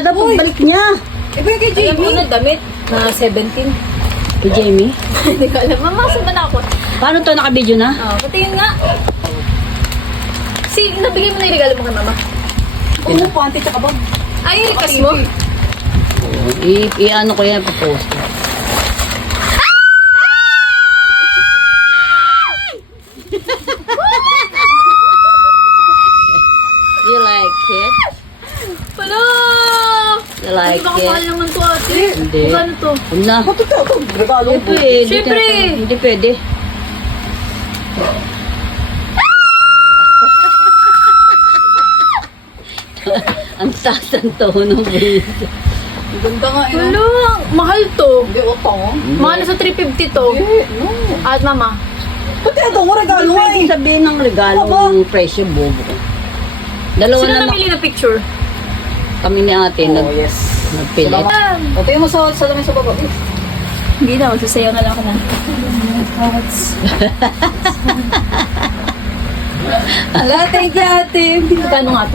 daw pagbalik niya. Iba kay Alam ko Jamie. na damit na 17. Kay Jamie. Hindi ko alam. Mama, saan ba na ako? Paano to naka-video na? Pati yun nga. Nabigay mo na yung regalo mo kay mama. Oo, panty tsaka bag. Ay, request mo? I-ano ko yan, ipapost ko. You like it? Wala! You like Baka mahal it? naman to ate. Hindi. Magkano to? Huwag na. Ba't ito? Regalo Ito eh. Hindi Siyempre. na- Hindi pwede. Ang taas ang tono ng buwis. Ang ganda nga eh. Wala! Mahal to. Hindi, utang. Mahal sa 350 to. No. At mama. Ba't ito mo regalo nga Pwede eh? sabihin ng regalo Aba. ng presyo bobo. Dalawa Sino na namili na picture? kami ni ate Oh, yes. nagpilit. O, tingin mo sa salamin sa baba. Hindi na, magsasayaw na lang ako na. Ala, thank you ate. Magkano nga to?